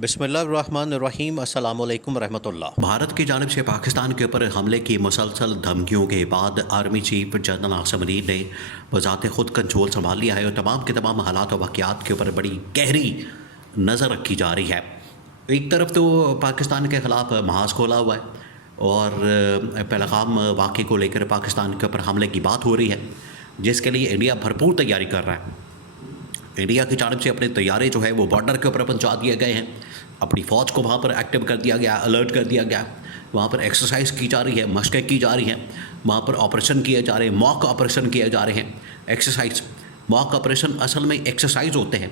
बिस्मिल्लाहिर्रहमानिर्रहीम अस्सलामुअलैकुम रहमतुल्लाह। भारत की जानिब से पाकिस्तान के ऊपर हमले की मुसलसल धमकियों के बाद army chief general Asim Munir ने बज़ाते ख़ुद कंट्रोल संभाल लिया है और तमाम के तमाम हालात और वाक़यात के ऊपर बड़ी गहरी नज़र रखी जा रही है। एक तरफ तो पाकिस्तान के ख़िलाफ़ महाज खोला हुआ है और पहलगाम वाक़े को लेकर पाकिस्तान के ऊपर हमले की बात हो रही है, जिसके लिए इंडिया भरपूर तैयारी कर रहा है। इंडिया की जानिब से अपने तैयारे जो है वो बॉर्डर के ऊपर पहुँचा दिए गए हैं। अपनी फ़ौज को वहाँ पर एक्टिव कर दिया गया, अलर्ट कर दिया गया। वहाँ पर एक्सरसाइज की जा रही है, मशक़ें की जा रही हैं, वहाँ पर ऑपरेशन किए जा रहे हैं, मॉक ऑपरेशन किए जा रहे हैं। एक्सरसाइज मॉक ऑपरेशन असल में एक्सरसाइज होते हैं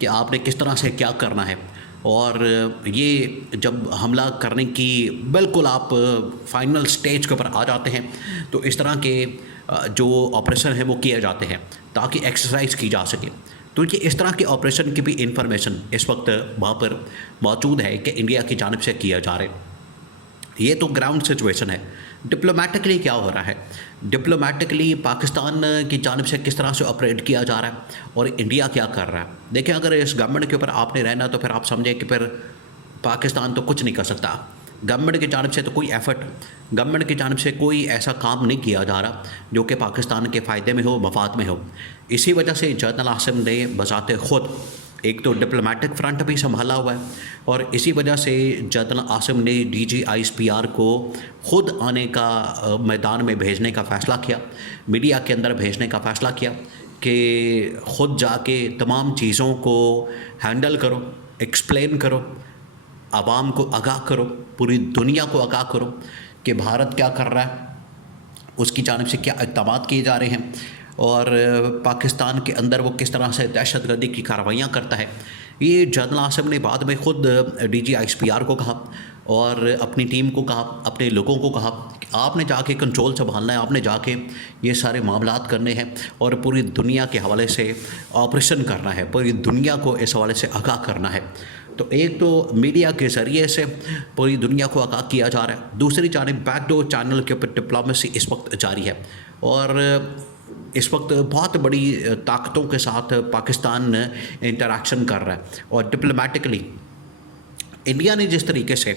कि आपने किस तरह से क्या करना है, और ये जब हमला करने की बिल्कुल आप फाइनल स्टेज के ऊपर आ जाते हैं तो इस तरह के जो ऑपरेशन है वो किए जाते हैं ताकि एक्सरसाइज की जा सके। तो ये इस तरह के ऑपरेशन की भी इंफॉर्मेशन इस वक्त वहाँ पर मौजूद है कि इंडिया की जानिब से किया जा रहा है। ये तो ग्राउंड सिचुएशन है। डिप्लोमेटिकली क्या हो रहा है, डिप्लोमेटिकली पाकिस्तान की जानिब से किस तरह से ऑपरेट किया जा रहा है और इंडिया क्या कर रहा है। देखिए, अगर इस गवर्नमेंट के ऊपर आपने रहना तो फिर आप समझें कि फिर पाकिस्तान तो कुछ नहीं कर सकता। गवर्नमेंट की जानिब से तो कोई एफ़र्ट, गवर्नमेंट की जानिब से कोई ऐसा काम नहीं किया जा रहा जो कि पाकिस्तान के फ़ायदे में हो, मफाद में हो। इसी वजह से जनरल आसिम ने बज़ाते ख़ुद एक तो डिप्लोमेटिक फ्रंट भी संभाला हुआ है और इसी वजह से जनरल आसिम ने DGISPR को ख़ुद आने का मैदान में भेजने का फ़ैसला किया, मीडिया के अंदर भेजने का फ़ैसला किया कि ख़ुद जाके तमाम चीज़ों को हैंडल करो, एक्सप्लेन करो, आवाम को आगाह करो, पूरी दुनिया को आगाह करो कि भारत क्या कर रहा है, उसकी जानिब से क्या इक़दामात किए जा रहे हैं और पाकिस्तान के अंदर वो किस तरह से दहशतगर्दी की कार्रवाइयाँ करता है। ये जनरल आसिम ने बाद में ख़ुद DGISPR को कहा और अपनी टीम को कहा, अपने लोगों को कहा कि आपने जाके कंट्रोल संभालना है, आपने जाके ये सारे मामलात करने हैं और पूरी दुनिया के हवाले से ऑपरेशन करना है, पूरी दुनिया को इस हवाले से आगाह करना है। तो एक तो मीडिया के ज़रिए से पूरी दुनिया को आगाह किया जा रहा है, दूसरी जानिब बैकडोर चैनल के ऊपर डिप्लोमेसी इस वक्त जारी है और इस वक्त बहुत बड़ी ताकतों के साथ पाकिस्तान इंटरेक्शन कर रहा है। और डिप्लोमेटिकली इंडिया ने जिस तरीके से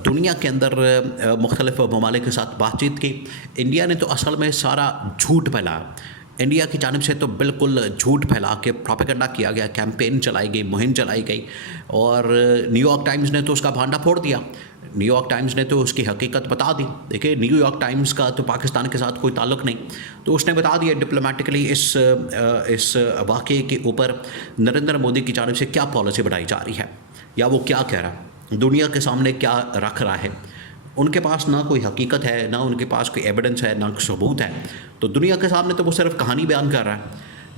दुनिया के अंदर मुख्तलिफ़ ममालिक के साथ बातचीत की, इंडिया ने तो असल में सारा झूठ फैलाया। इंडिया की जानिब से तो बिल्कुल झूठ फैला के प्रोपेगेंडा किया गया, कैंपेन चलाई गई, मुहिम चलाई गई और न्यूयॉर्क टाइम्स ने तो उसका भांडा फोड़ दिया। न्यूयॉर्क टाइम्स ने तो उसकी हकीकत बता दी। देखिए, न्यूयॉर्क टाइम्स का तो पाकिस्तान के साथ कोई ताल्लुक़ नहीं, तो उसने बता दिया डिप्लोमेटिकली इस वाक़े के ऊपर नरेंद्र मोदी की जानिब से क्या पॉलिसी बढ़ाई जा रही है या वो क्या कह रहा है, दुनिया के सामने क्या रख रहा है। उनके पास ना कोई हकीकत है, ना उनके पास कोई एविडेंस है, ना सबूत है, तो दुनिया के सामने तो वो सिर्फ कहानी बयान कर रहा है।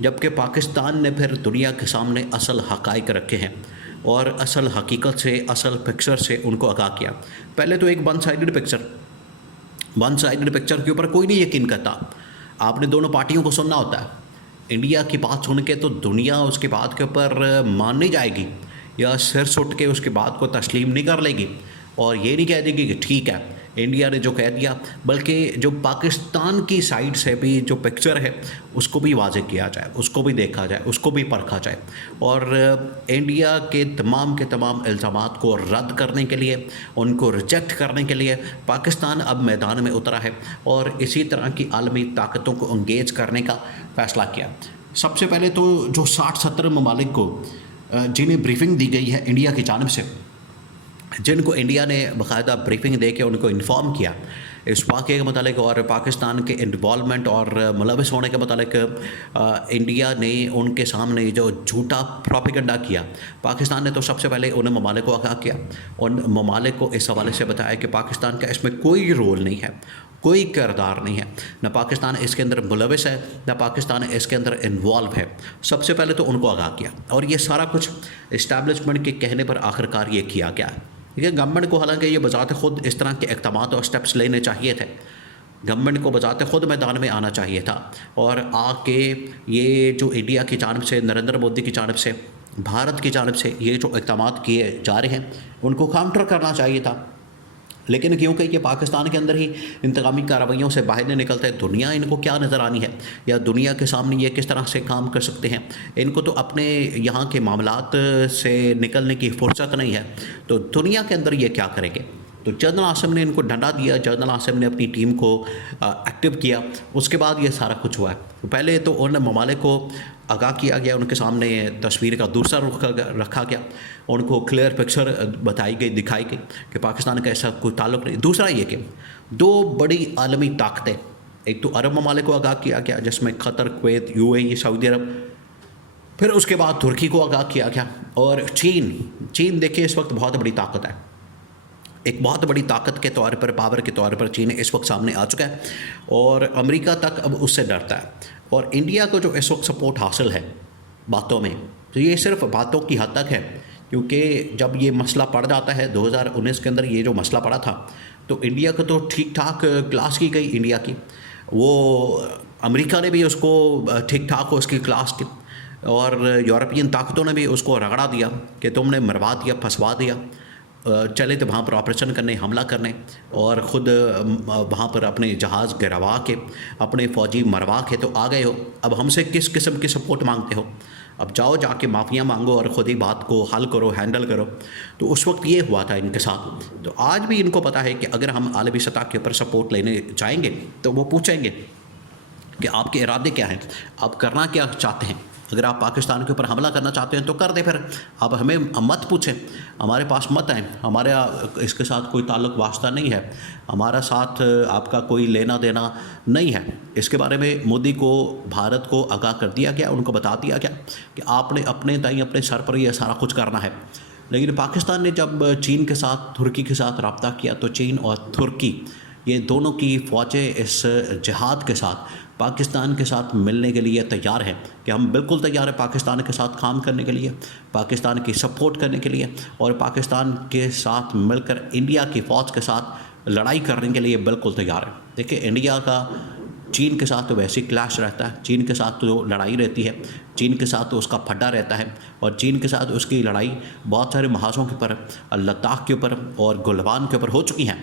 जबकि पाकिस्तान ने फिर दुनिया के सामने असल हक़ाइक़ रखे हैं और असल हकीकत से, असल पिक्चर से उनको आगाह किया। पहले तो एक वन साइडेड पिक्चर के ऊपर कोई नहीं यकीन करता। आपने दोनों पार्टियों को सुनना होता है। इंडिया की बात सुन के तो दुनिया उसकी बात के ऊपर मान नहीं जाएगी या सिर सुट के उसकी बात को तस्लीम नहीं कर लेगी और ये नहीं कह देगी कि ठीक है इंडिया ने जो कह दिया, बल्कि जो पाकिस्तान की साइड से भी जो पिक्चर है उसको भी वाज़ेह किया जाए, उसको भी देखा जाए, उसको भी परखा जाए और इंडिया के तमाम इल्ज़ामात को रद्द करने के लिए, उनको रिजेक्ट करने के लिए पाकिस्तान अब मैदान में उतरा है और इसी तरह की आलमी ताकतों को इंगेज करने का फ़ैसला किया। सबसे पहले तो जो 60-70 ममालिक को जिन्हें ब्रीफिंग दी गई है इंडिया की जानिब से, जिनको इंडिया ने बाकायदा ब्रीफिंग दे के उनको इन्फॉर्म किया इस वाक़े के मतलब और पाकिस्तान के इन्वॉल्वमेंट और मुलविस होने के मतलब, इंडिया ने उनके सामने जो झूठा प्रोपेगेंडा किया, पाकिस्तान ने तो सबसे पहले उन ममालिक को आगाह किया, उन ममालिक को इस हवाले से बताया कि पाकिस्तान का इसमें कोई रोल नहीं है, कोई किरदार नहीं है, न पाकिस्तान इसके अंदर मुलविस है, न पाकिस्तान इसके अंदर इन्वॉल्व है। सबसे पहले तो उनको आगाह किया और ये सारा कुछ इस्टेब्लिशमेंट के कहने पर आखिरकार ये किया गया। देखिए, गवर्नमेंट को हालांकि ये बज़ाते ख़ुद इस तरह के इक़दामात और स्टेप्स लेने चाहिए थे। गवर्नमेंट को बज़ाते ख़ुद मैदान में आना चाहिए था और आके ये जो इंडिया की जानिब से, नरेंद्र मोदी की जानिब से, भारत की जानिब से ये जो इक़दामात किए जा रहे हैं उनको काउंटर करना चाहिए था। लेकिन क्योंकि ये पाकिस्तान के अंदर ही इंतकामी कार्रवाइयों से बाहर नहीं निकलते, दुनिया इनको क्या नज़र आनी है या दुनिया के सामने ये किस तरह से काम कर सकते हैं, इनको तो अपने यहाँ के मामलात से निकलने की फुर्सत नहीं है, तो दुनिया के अंदर ये क्या करेंगे। तो जनरल आसिम ने इनको डंडा दिया, जनरल आसिम ने अपनी टीम को एक्टिव किया, उसके बाद ये सारा कुछ हुआ है। तो पहले तो उन ममालिक को आगाह किया गया, उनके सामने तस्वीर का दूसरा रुख रखा गया, उनको क्लियर पिक्चर बताई गई, दिखाई गई कि पाकिस्तान का ऐसा कोई ताल्लुक़ नहीं। दूसरा ये कि दो बड़ी आलमी ताकतें, एक तो अरब ममालिक को आगाह किया गया जिसमें क़तर, कुवैत, UAE, सऊदी अरब, फिर उसके बाद तुर्की को आगाह किया गया, और चीन देखिए इस वक्त बहुत बड़ी ताकत है, एक बहुत बड़ी ताकत के तौर पर, पावर के तौर पर चीन इस वक्त सामने आ चुका है, और अमेरिका तक अब उससे डरता है। और इंडिया को जो इस वक्त सपोर्ट हासिल है बातों में, तो ये सिर्फ बातों की हद तक है, क्योंकि जब ये मसला पड़ जाता है 2019 के अंदर, ये जो मसला पड़ा था, तो इंडिया को तो ठीक ठाक क्लास की गई, इंडिया की, वो अमेरिका ने भी उसको ठीक ठाक उसकी क्लास की, और यूरोपियन ताकतों ने भी उसको रगड़ा दिया कि तुमने मरवा दिया, फंसवा दिया, चले तो वहाँ पर ऑपरेशन करने, हमला करने, और ख़ुद वहाँ पर अपने जहाज़ गिरवा के, अपने फ़ौजी मरवा के तो आ गए हो, अब हमसे किस किस्म की सपोर्ट मांगते हो, अब जाओ जाके माफ़ियाँ मांगो और ख़ुद ही बात को हल करो, हैंडल करो। तो उस वक्त ये हुआ था इनके साथ। तो आज भी इनको पता है कि अगर हम आलमी सतह के ऊपर सपोर्ट लेने जाएंगे तो वो पूछेंगे कि आपके इरादे क्या हैं, आप करना क्या चाहते हैं। अगर आप पाकिस्तान के ऊपर हमला करना चाहते हैं तो कर दें, फिर आप हमें मत पूछें, हमारे पास मत आएँ, हमारे इसके साथ कोई ताल्लुक़ वास्ता नहीं है, हमारा साथ आपका कोई लेना देना नहीं है। इसके बारे में मोदी को, भारत को आगाह कर दिया गया, उनको बता दिया गया कि आपने अपने ताई अपने सर पर यह सारा कुछ करना है। लेकिन पाकिस्तान ने जब चीन के साथ, तुर्की के साथ रब्ता किया, तो चीन और तुर्की ये दोनों की फ़ौजें इस जिहाद के साथ पाकिस्तान के साथ मिलने के लिए तैयार हैं, कि हम बिल्कुल तैयार हैं पाकिस्तान के साथ काम करने के लिए, पाकिस्तान की सपोर्ट करने के लिए, और पाकिस्तान के साथ मिलकर इंडिया की फ़ौज के साथ लड़ाई करने के लिए बिल्कुल तैयार है। देखिए, इंडिया का चीन के साथ तो वैसे ही क्लैश रहता है, चीन के साथ तो लड़ाई रहती है, चीन के साथ तो उसका फड्डा रहता है, और चीन के साथ उसकी लड़ाई बहुत सारे महाजों के ऊपर, लद्दाख के ऊपर और गलवान के ऊपर हो चुकी हैं।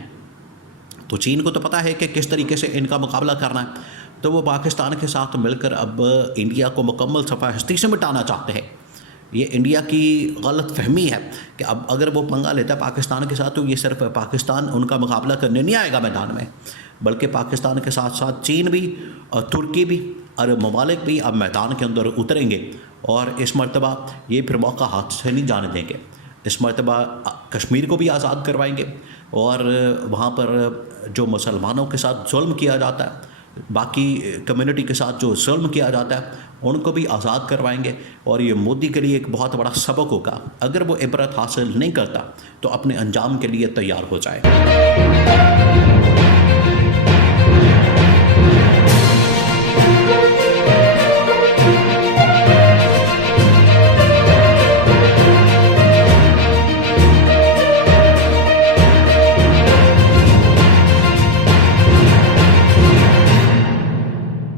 तो चीन को तो पता है कि किस तरीके से इनका मुकाबला करना है, तो वो पाकिस्तान के साथ मिलकर अब इंडिया को मुकम्मल सफ़ा हस्ती से मिटाना चाहते हैं। ये इंडिया की गलत फहमी है कि अब अगर वो पंगा लेता है पाकिस्तान के साथ, तो ये सिर्फ पाकिस्तान उनका मुकाबला करने नहीं आएगा मैदान में, बल्कि पाकिस्तान के साथ साथ चीन भी और तुर्की भी, अरब ममालिक भी अब मैदान के अंदर उतरेंगे, और इस मरतबा ये फिर मौका हाथ से नहीं जाने देंगे। इस मरतबा कश्मीर को भी आज़ाद करवाएंगे, और वहाँ पर जो मुसलमानों के साथ जुल्म किया जाता है, बाकी कम्युनिटी के साथ जो जुल्म किया जाता है, उनको भी आज़ाद करवाएंगे। और ये मोदी के लिए एक बहुत बड़ा सबक होगा। अगर वो इबरत हासिल नहीं करता तो अपने अंजाम के लिए तैयार हो जाए।